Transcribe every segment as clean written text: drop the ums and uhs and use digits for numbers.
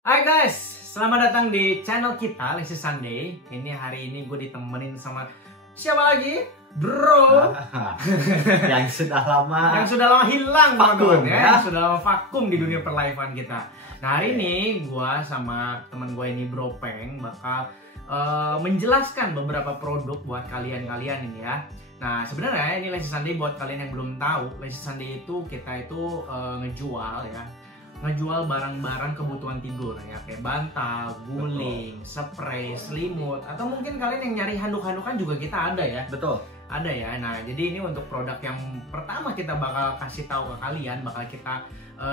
Hai guys, selamat datang di channel kita Lazy Sunday. Ini hari ini gue ditemenin sama siapa lagi? Bro yang sudah lama hilang vakum teman-teman, ya. Yang sudah lama vakum di dunia perlivean kita. Nah hari ini gue sama teman gue ini Bro Peng bakal menjelaskan beberapa produk buat kalian-kalian ini ya. Nah sebenarnya ini Lazy Sunday buat kalian yang belum tahu, Lazy Sunday itu kita itu ngejual barang-barang kebutuhan tidur ya, kayak bantal, guling, spray, selimut, atau mungkin kalian yang nyari handuk-handukan juga kita ada ya. Betul. Ada ya. Nah, jadi ini untuk produk yang pertama kita bakal kasih tahu ke kalian, bakal kita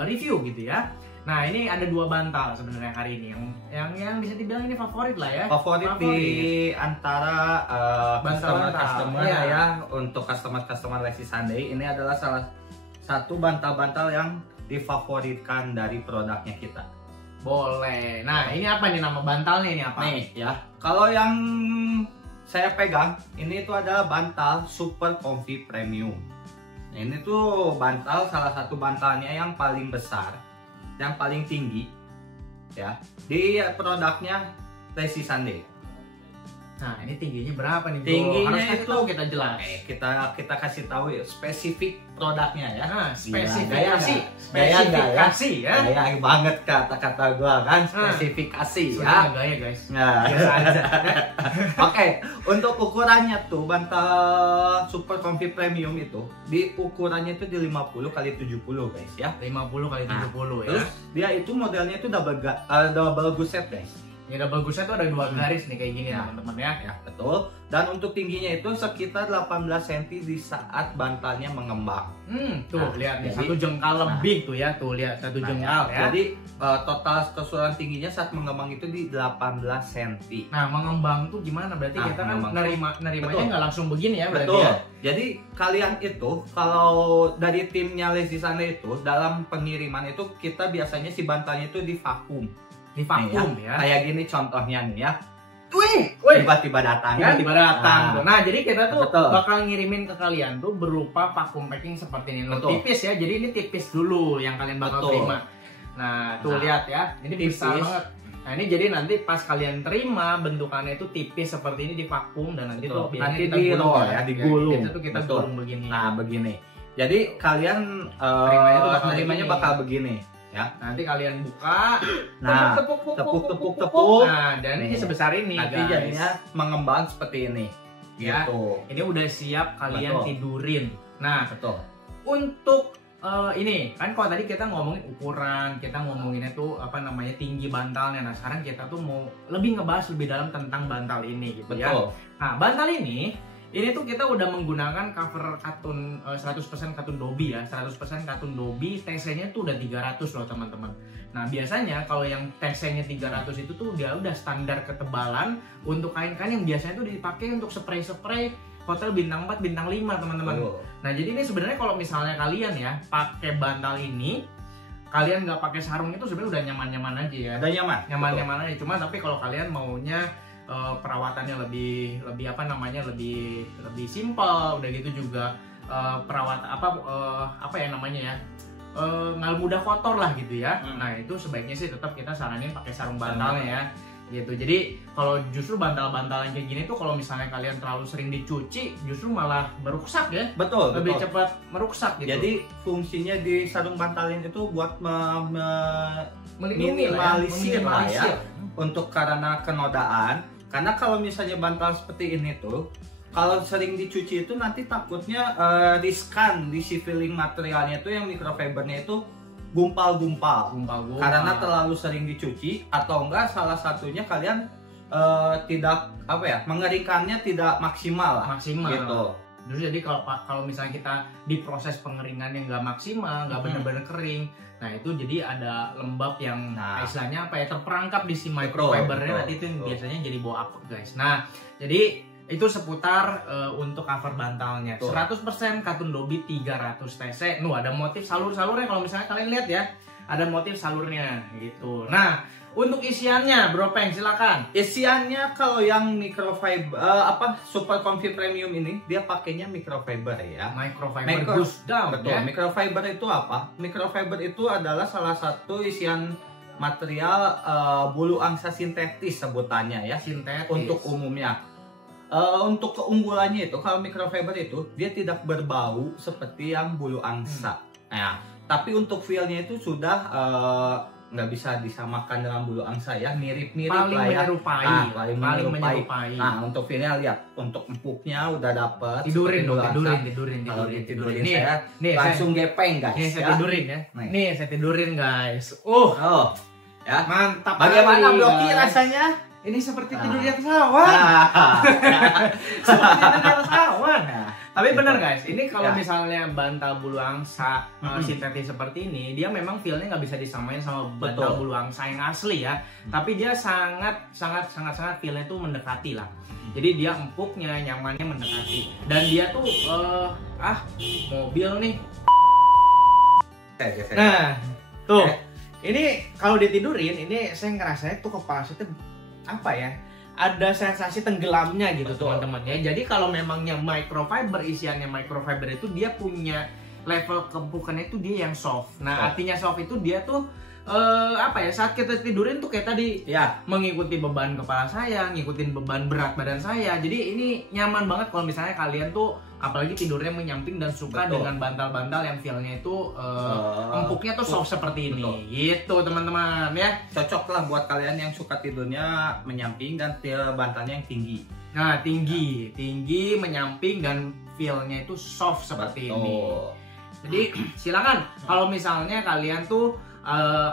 review gitu ya. Nah, ini ada dua bantal sebenarnya hari ini yang bisa dibilang ini favorit lah ya. Favorit di antara customer ya. Untuk customer Lazy Sunday ini adalah salah satu bantal-bantal yang difavoritkan dari produknya kita. Boleh. Nah, ini apa nih nama bantalnya ini apa? Nih ya. Kalau yang saya pegang ini tuh adalah bantal Super Comfy Premium. Nah, ini tuh bantal salah satu bantalnya yang paling besar, yang paling tinggi ya di produknya Lazy Sunday. Nah, ini tingginya berapa nih, Bro? Tingginya Harus itu tahu kita jelas. Kita kasih tahu ya spesifik produknya ya. Nah, spesifikasi ya. Gaya banget kata-kata gua kan, spesifikasi ya. Gaya guys. Nah, Biasa aja. Oke, untuk ukurannya tuh bantal Super Comfy Premium itu di ukurannya itu di 50 kali 70 guys ya. 50 kali 70 ya. Terus dia itu modelnya itu double guset guys. Ya double gusnya tuh ada dua garis nih kayak gini teman-teman ya. Ya, betul. Dan untuk tingginya itu sekitar 18 cm di saat bantalnya mengembang. Tuh lihat nih, satu jengkal lebih tuh ya. Tuh lihat satu jengkal ya. Jadi total keseluruhan tingginya saat mengembang itu di 18 cm. Nah, mengembang tuh gimana? Berarti kita kan nerimanya nggak langsung begini ya berarti. Betul. Ya? Jadi kalian itu kalau dari timnya Lazy Sunday itu dalam pengiriman itu kita biasanya si bantalnya itu divakum. Di vakum ya. Kayak gini contohnya nih ya. Wih, tiba-tiba datang ya, tiba-tiba datang. Nah, jadi kita tuh betul. bakal ngirimin ke kalian tuh berupa vakum packing seperti ini. Betul. Tipis ya. Jadi ini tipis dulu yang kalian bakal terima. Nah, tuh lihat ya. Ini besar banget. Nah, ini jadi nanti pas kalian terima bentukannya itu tipis seperti ini di vakum dan nanti tuh nanti kita di gulung ya, digulung. Itu tuh kita gulung begini. Nah, begini. Jadi kalian nerimanya bakal begini. Ya. Nanti kalian buka, tepuk. Nah, dan ini sebesar ini, nanti guys. jadinya mengembang seperti ini. Ya. Gitu. Ini udah siap kalian tidurin. Nah, betul. Untuk ini kan kalau tadi kita ngomongin ukuran, kita ngomonginnya tuh apa namanya tinggi bantalnya. Nah, sekarang kita tuh mau lebih ngebahas lebih dalam tentang bantal ini gitu ya. Nah, bantal ini tuh kita udah menggunakan cover katun 100% katun dobi ya, 100% katun dobi, TC-nya tuh udah 300 loh teman-teman. Nah biasanya kalau yang TC-nya 300 itu tuh dia udah standar ketebalan untuk kain-kain yang biasanya tuh dipakai untuk spray-spray hotel bintang 4, bintang 5 teman-teman. Nah jadi ini sebenarnya kalau misalnya kalian ya pakai bantal ini, kalian nggak pakai sarung itu sebenarnya udah nyaman-nyaman aja ya. Udah nyaman aja. Cuma tapi kalau kalian maunya perawatannya lebih apa namanya lebih simpel, udah gitu juga apa ya namanya ya nggak mudah kotor lah gitu ya. Nah itu sebaiknya sih tetap kita saranin pakai sarung bantalnya ya gitu. Jadi kalau justru bantal-bantal yang kayak gini tuh kalau misalnya kalian terlalu sering dicuci justru malah merusak ya. Betul. Lebih cepat merusak gitu. Jadi fungsinya di sarung bantalin itu buat minimalisir lah ya untuk karena kenodaan. Karena kalau misalnya bantal seperti ini tuh, kalau sering dicuci itu nanti takutnya riskan di si filling materialnya itu yang microfibernya itu gumpal-gumpal. Karena terlalu sering dicuci atau enggak salah satunya kalian tidak mengeringkannya tidak maksimal gitu. Terus jadi kalau misalnya kita di proses pengeringannya nggak maksimal, nggak benar-benar kering, nah itu jadi ada lembab yang istilahnya terperangkap di si microfibernya, nanti itu biasanya jadi bau apek guys. Nah jadi itu seputar untuk cover bantalnya. 100% katun dobi 300 TC. Ada motif salur-salurnya kalau misalnya kalian lihat ya, ada motif salurnya gitu. Nah untuk isiannya, Bro Peng, silakan. Isiannya kalau yang microfiber Super Comfy Premium ini dia pakainya microfiber ya. Microfiber Gusdam. Betul. Ya? Microfiber itu apa? Microfiber itu adalah salah satu isian material bulu angsa sintetis sebutannya ya. Sintetis. Untuk umumnya. Untuk keunggulannya itu kalau microfiber itu dia tidak berbau seperti yang bulu angsa. Nah, tapi untuk feel-nya itu sudah nggak bisa disamakan dengan bulu angsa ya, mirip-mirip lah ya. Paling menyerupai. Nah, untuk feel-nya lihat, untuk empuknya udah dapet. Tidurin. Kalau ditidurin saya langsung gepeng guys. Nih saya tidurin ya. Nih saya tidurin guys. Ya. Mantap. Bagaimana Bloki rasanya? Ini seperti tidur di atas awan. Seperti tidur di atas awan. Tapi bener guys, ini kalau misalnya bantal bulu angsa sintetis seperti ini, dia memang feel-nya nggak bisa disamain sama bantal bulu angsa yang asli ya. Tapi dia sangat feel-nya tuh mendekati lah. Jadi dia empuknya, nyamannya mendekati. Dan dia tuh mobil nih. Nah, tuh. Ini kalau ditidurin, ini saya ngerasanya tuh kepala saya tuh apa ya, ada sensasi tenggelamnya gitu teman-teman ya. Jadi kalau memangnya microfiber, isiannya microfiber itu dia punya level keempukannya itu dia yang soft. Nah artinya soft itu dia tuh saat kita tidurin tuh kayak tadi ya, mengikuti beban kepala saya, ngikutin beban berat badan saya. Jadi ini nyaman banget kalau misalnya kalian tuh apalagi tidurnya menyamping dan suka dengan bantal-bantal yang feel-nya itu empuknya tuh soft seperti ini. Gitu teman-teman ya. Cocok lah buat kalian yang suka tidurnya menyamping dan bantalnya yang tinggi. Nah, tinggi menyamping dan feel-nya itu soft seperti ini. Jadi silakan kalau misalnya kalian tuh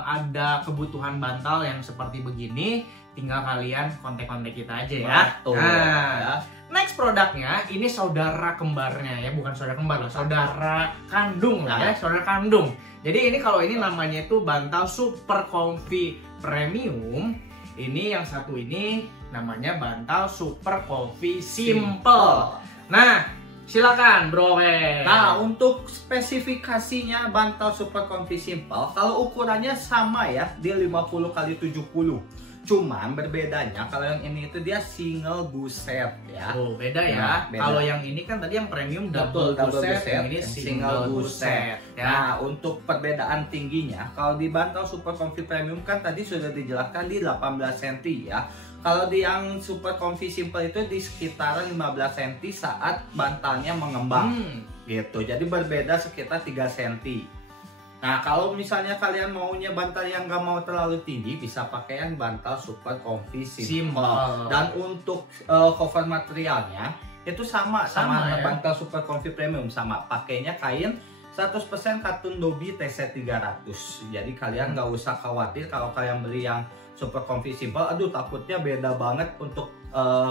ada kebutuhan bantal yang seperti begini, tinggal kalian kontak-kontak kita aja ya. Nah, next produknya ini saudara kembarnya ya, bukan saudara kembar loh, saudara kandung lah ya, saudara kandung. Jadi ini kalau ini namanya itu bantal Super Comfy Premium. Ini yang satu ini namanya bantal Super Comfy Simple. Nah, silakan bro. Nah, untuk spesifikasinya bantal Super Comfy Simple, kalau ukurannya sama ya, dia 50x70. Cuman berbedanya kalau yang ini itu dia single buset ya. Beda ya. Kalau yang ini kan tadi yang premium double buset, yang ini single buset. Ya. Nah, untuk perbedaan tingginya, kalau di bantal Super Comfy Premium kan tadi sudah dijelaskan di 18 cm ya. Kalau di yang Super Comfy Simple itu di sekitaran 15 cm saat bantalnya mengembang. Gitu. Jadi berbeda sekitar 3 cm. Nah, kalau misalnya kalian maunya bantal yang gak mau terlalu tinggi, bisa pakai yang bantal Super Comfy Simple. Dan untuk cover materialnya itu sama ya? Bantal Super Comfy Premium sama. Pakainya kain 100% katun Dobby TC300. Jadi kalian nggak usah khawatir kalau kalian beli yang Super Comfy Simple, aduh takutnya beda banget untuk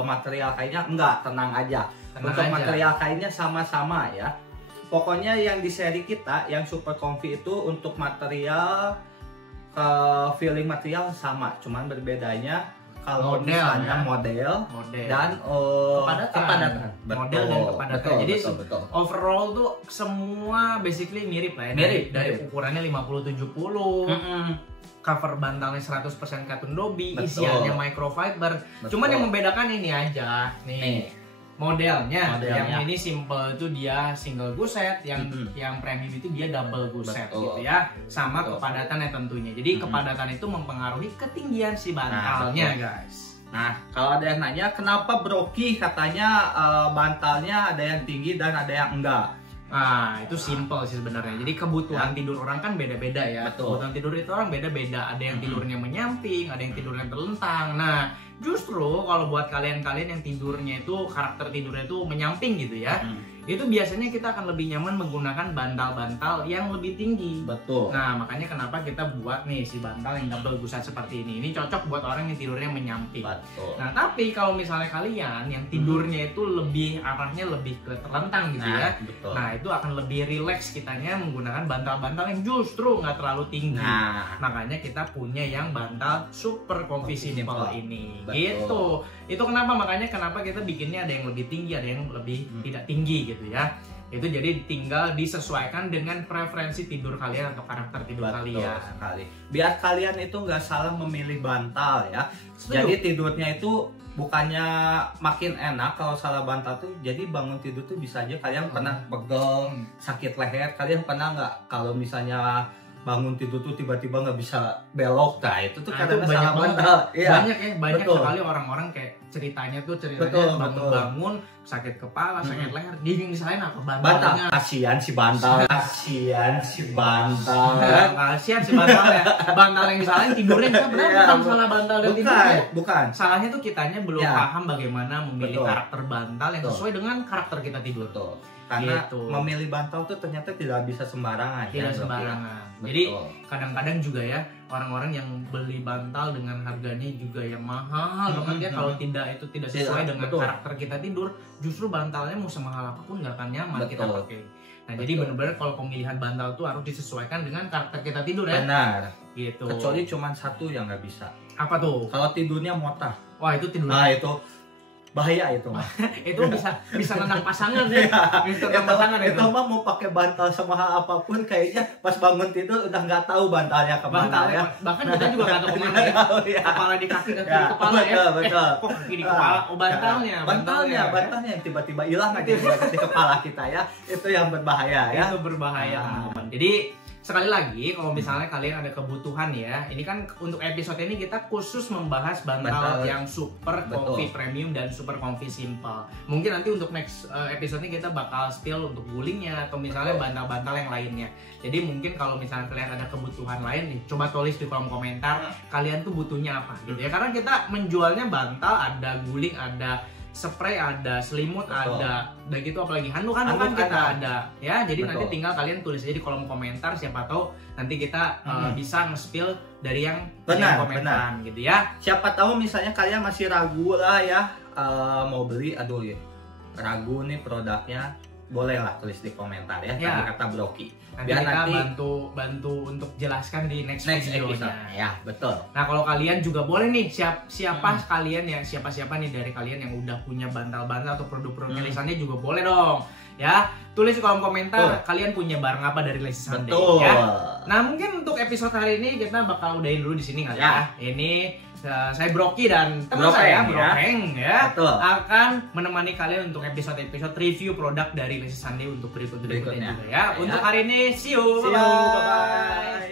material kainnya. Enggak, tenang aja. Untuk material kainnya sama-sama ya. Pokoknya yang di seri kita, yang Super Comfy itu untuk material, feeling material sama, cuman berbedanya kalau misalnya model dan kepadatan. Model dan kepadatan. Jadi overall tuh semua basically mirip lah ya. Dari ukurannya 50-70. Cover bantalnya 100% katun Dobby, isiannya microfiber. Cuman yang membedakan ini aja nih. Modelnya yang ini simple itu dia single guset, yang premium itu dia double guset gitu ya, sama kepadatannya tentunya. Jadi kepadatan itu mempengaruhi ketinggian si bantalnya guys. Nah, kalau ada yang nanya kenapa Broki katanya bantalnya ada yang tinggi dan ada yang enggak. Nah, itu simple sih sebenarnya. Jadi kebutuhan tidur orang kan beda-beda ya. Kebutuhan tidur itu orang beda-beda. Ada yang tidurnya menyamping, ada yang tidurnya terlentang. Nah, justru kalau buat kalian-kalian yang tidurnya itu karakter tidurnya itu menyamping gitu ya, itu biasanya kita akan lebih nyaman menggunakan bantal-bantal yang lebih tinggi. Nah, makanya kenapa kita buat nih si bantal yang double guset seperti ini. Ini cocok buat orang yang tidurnya menyamping. Nah, tapi kalau misalnya kalian yang tidurnya itu lebih arahnya lebih ke terlentang gitu ya. Nah, itu akan lebih rileks kitanya menggunakan bantal-bantal yang justru nggak terlalu tinggi. Makanya kita punya yang bantal Super Comfy Simple ini. Gitu. Itu kenapa kita bikinnya ada yang lebih tinggi, ada yang lebih tidak tinggi gitu ya. Itu jadi tinggal disesuaikan dengan preferensi tidur kalian atau karakter tidur kalian. Biar kalian itu nggak salah memilih bantal ya. Jadi tidurnya itu bukannya makin enak kalau salah bantal tuh. Jadi bangun tidur tuh bisa aja kalian pernah pegel, sakit leher. Kalian pernah nggak kalau misalnya bangun tidur tuh tiba-tiba nggak bisa belok, nah itu tuh karena banyak salah bantal. Iya. Banyak betul. Sekali orang-orang kayak ceritanya betul. bangun sakit kepala, sakit leher, dia disalahin apa bantalnya. Kasihan si bantal. Kasihan si bantal. Ya. Bantal yang disalahin tidurnya kan benar bukan salah bantal dan tidurnya. Bukan. Salahnya tuh kitanya belum paham bagaimana memilih karakter bantal yang sesuai dengan karakter kita tidur. Betul. Karena memilih bantal tuh ternyata tidak bisa sembarangan. Tidak sembarangan. Jadi kadang-kadang juga ya orang-orang yang beli bantal dengan harganya juga yang mahal banget ya, kalau tidak sesuai dengan karakter kita tidur, justru bantalnya mau semahal apapun nggak akan nyaman kita pakai. Nah, jadi benar-benar kalau pemilihan bantal tuh harus disesuaikan dengan karakter kita tidur ya. Benar. Gitu. Kecuali cuma satu yang nggak bisa. Apa tuh? Kalau tidurnya motah. Wah, itu tidur. Nah, itu bahaya itu mah. Itu bisa nendang pasangan ya. Bisa nendang pasangan itu mah mau pakai bantal semahal apapun kayaknya pas bangun tidur udah nggak tahu bantalnya kemana ya. Bahkan kita juga nggak tahu kemana ya. Kepala di kaki di kepala ya. Betul. Kok kaki di kepala? Oh, bantalnya yang tiba-tiba hilang aja di kepala kita ya. Itu yang berbahaya ya. Itu berbahaya. Jadi sekali lagi, kalau misalnya kalian ada kebutuhan ya, ini kan untuk episode ini kita khusus membahas bantal yang super comfy premium dan super comfy simple. Mungkin nanti untuk next episode ini kita bakal spill untuk gulingnya atau misalnya bantal-bantal yang lainnya. Jadi mungkin kalau misalnya kalian ada kebutuhan lain nih, coba tulis di kolom komentar kalian tuh butuhnya apa gitu ya. Karena kita menjualnya bantal, ada guling, ada spray, ada selimut, ada gitu, apalagi handuk kan kita ada ya. Jadi nanti tinggal kalian tulis aja di kolom komentar, siapa tahu nanti kita bisa nge-spill dari yang komentar gitu ya. Siapa tahu misalnya kalian masih ragu lah ya, mau beli, ragu nih produknya, bolehlah tulis di komentar ya. Kata Broky. Nanti kita bantu untuk jelaskan di next episode. Ya, betul. Nah, kalau kalian juga boleh nih siapa nih dari kalian yang udah punya bantal-bantal atau produk-produk lisannya juga boleh dong. Ya, tulis di kolom komentar kalian punya barang apa dari Lazy Sunday ya. Nah, mungkin untuk episode hari ini kita bakal udahin dulu di sini kali ya. Ini saya Broky dan teman saya Brokeng ya akan menemani kalian untuk episode-episode review produk dari Lazy Sunday untuk berikutnya juga ya. Untuk hari ini see you, bye bye.